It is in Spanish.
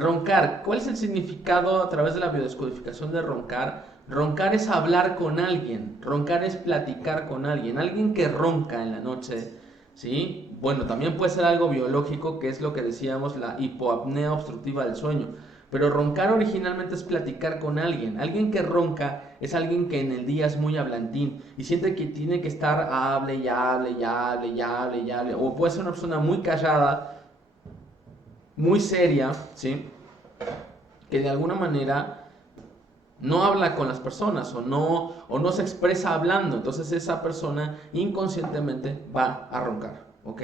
Roncar, ¿cuál es el significado a través de la biodescodificación de roncar? Roncar es hablar con alguien, roncar es platicar con alguien, alguien que ronca en la noche, ¿sí? Bueno, también puede ser algo biológico, que es lo que decíamos, la hipoapnea obstructiva del sueño. Pero roncar originalmente es platicar con alguien. Alguien que ronca es alguien que en el día es muy hablantín y siente que tiene que estar hable y hable y hable y hable y hable. O puede ser una persona muy callada, muy seria, ¿sí? Que de alguna manera no habla con las personas o no se expresa hablando. Entonces esa persona inconscientemente va a roncar, ¿ok?